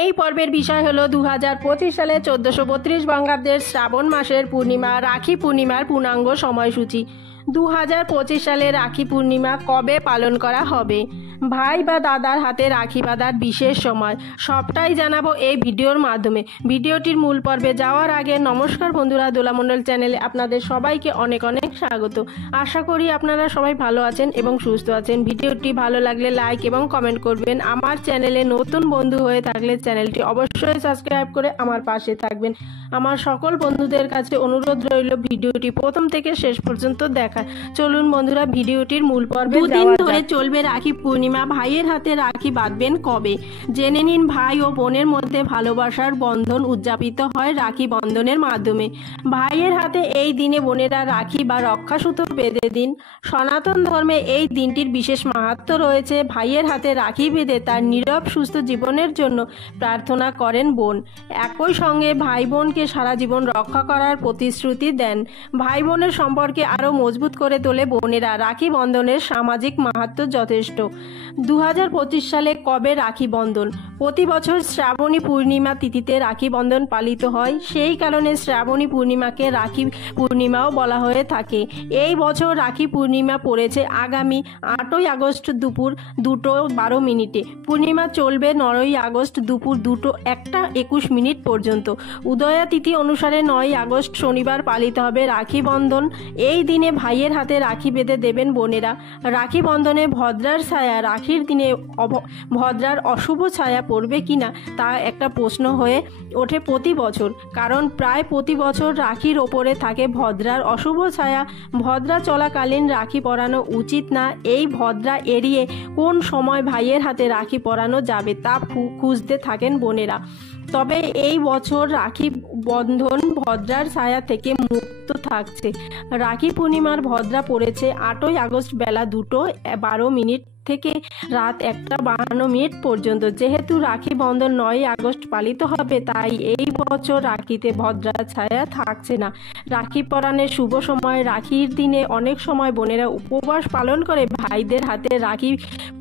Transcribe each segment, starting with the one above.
এই পর্বের বিষয় হলো 2025 সালে 1432 বঙ্গাব্দের শ্রাবণ মাসের পূর্ণিমা রাখি পূর্ণিমার পূর্ণাঙ্গ সময়সূচি। 2025 সালে রাখি পূর্ণিমা কবে পালন করা হবে, ভাই বা দাদার হাতে রাখি বাঁধার বিশেষ সময়, সবটাই জানাবো এই ভিডিওর মাধ্যমে। ভিডিওটির মূল পর্বে যাওয়ার আগে নমস্কার বন্ধুরা, দোলামণ্ডল চ্যানেলে আপনাদের সবাইকে অনেক অনেক স্বাগত। আশা করি আপনারা সবাই ভালো আছেন এবং সুস্থ আছেন। ভিডিওটি ভালো লাগলে লাইক এবং কমেন্ট করবেন। আমার চ্যানেলে নতুন বন্ধু হয়ে থাকলে চ্যানেলটি অবশ্যই সাবস্ক্রাইব করে আমার পাশে থাকবেন। আমার সকল বন্ধুদের কাছে অনুরোধ রইল ভিডিওটি প্রথম থেকে শেষ পর্যন্ত দেখা। চলুন বন্ধুরা ভিডিওটির মূল পর্বে যাওয়া যাক। দুদিন ধরে চলবে রাখি পূর্ণিমা। ভাইয়ের হাতে রাখি বাঁধবেন কবে, জেনে নিন। ভাই ও বোনের মধ্যে ভালোবাসার বন্ধন উদযাপিত হয় রাখি বন্ধনের মাধ্যমে। ভাইয়ের হাতে এই দিনে বোনেরা রাখি বা রক্ষাসূত্র বেঁধে দিন। সনাতন ধর্মে এই দিনটির বিশেষ মাহাত্ম্য রয়েছে। ভাইয়ের হাতে রাখি বেঁধে তার নীরব সুস্থ জীবনের জন্য প্রার্থনা করেন বোন। একই সঙ্গে ভাই বোনকে সারা জীবন রক্ষা করার প্রতিশ্রুতি দেন। ভাই বোনের সম্পর্কে আরও মজবুত করে তোলে বোনেরা। রাখি বন্ধনের সামাজিক মাহাত্ম্য যথেষ্ট। 2025 সালে কবে রাখি বন্ধন? প্রতি বছর শ্রাবণী পূর্ণিমা তিথিতে রাখি বন্ধন পালিত হয়। সেই কারণে শ্রাবণী পূর্ণিমাকে রাখি পূর্ণিমাও বলা হয়ে থাকে। এই বছর রাখি পূর্ণিমা পড়েছে আগামী 8ই আগস্ট দুপুর 2:12 পূর্ণিমা চলবে 9ই আগস্ট দুপুর 1:21 পর্যন্ত। উদয়া তিথি অনুসারে 9ই আগস্ট শনিবার পালিত হবে রাখি বন্ধন। এই দিনে ভাইয়ের হাতে রাখি বেঁধে দেবেন বোনেরা। রাখি বন্ধনে ভদ্রার ছায়া, রাখির দিনে ভদ্রার অশুভ ছায়া পড়বে কিনা তা একটা প্রশ্ন হয়ে ওঠে প্রতি বছর। কারণ প্রায় প্রতি বছর রাখির ওপরে থাকে ভদ্রার অশুভ ছায়া। ভদ্রা চলাকালীন রাখি পরানো উচিত না। এই ভদ্রা এড়িয়ে কোন সময় ভাইয়ের হাতে রাখি পরানো যাবে তা খুঁজতে থাকেন বোনেরা। তবে এই বছর রাখি বন্ধন ভদ্রার ছায়া থেকে মুক্ত থাকছে। রাখি পূর্ণিমার ভদ্রা পড়েছে 8ই আগস্ট বেলা 2:12 থেকে রাত 1:52 পর্যন্ত। যেহেতু রাখি বন্ধন 9ই আগস্ট পালিত হবে, তাই এই বছর রাখিতে ভদ্রা ছায়া থাকছে না। রাখি পরাণের শুভ সময়। রাখির দিনে অনেক সময় বোনেরা উপবাস পালন করে ভাইদের হাতে রাখি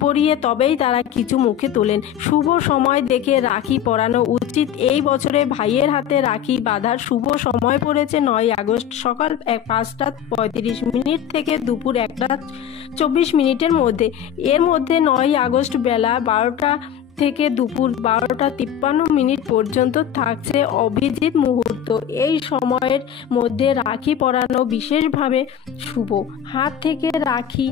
পরিয়ে তবেই তারা কিছু মুখে তোলেন। শুভ সময় দেখে রাখি পরানো উচিত। এই বছরে ভাইয়ের হাতে রাখি বাঁধার শুভ সময় পড়েছে 9ই আগস্ট সকাল 5:35 থেকে দুপুর 1:24 মধ্যে। এর মধ্যে 9ই আগস্ট বেলা 12টা থেকে দুপুর 12:53 পর্যন্ত থাকছে অভিজিৎ মুহূর্ত। এই সময়ের মধ্যে রাখি পরানো বিশেষভাবে শুভ। হাত থেকে রাখি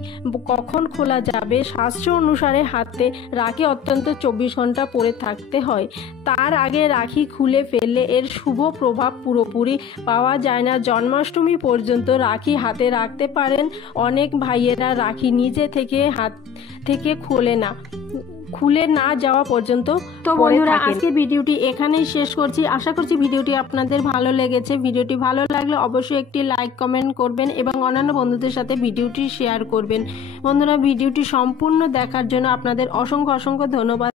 কখন খোলা যাবে? শাস্ত্র অনুসারে হাতে রাখি অত্যন্ত 24 ঘন্টা পরে থাকতে হয়। তার আগে রাখি খুলে ফেললে এর শুভ প্রভাব পুরোপুরি পাওয়া যায় না। জন্মাষ্টমী পর্যন্ত রাখি হাতে রাখতে পারেন। অনেক ভাইয়েরা রাখি নিজে থেকে হাত থেকে খুলে না যাওয়া পর্যন্ত। তো বন্ধুরা আজকের ভিডিওটি এখানেই শেষ করছি। আশা করছি ভিডিওটি আপনাদের ভালো লেগেছে। ভিডিওটি ভালো লাগলে অবশ্যই একটি লাইক কমেন্ট করবেন এবং অন্যান্য বন্ধুদের সাথে ভিডিওটি শেয়ার করবেন। বন্ধুরা ভিডিওটি সম্পূর্ণ দেখার জন্য আপনাদের অসংখ্য ধন্যবাদ।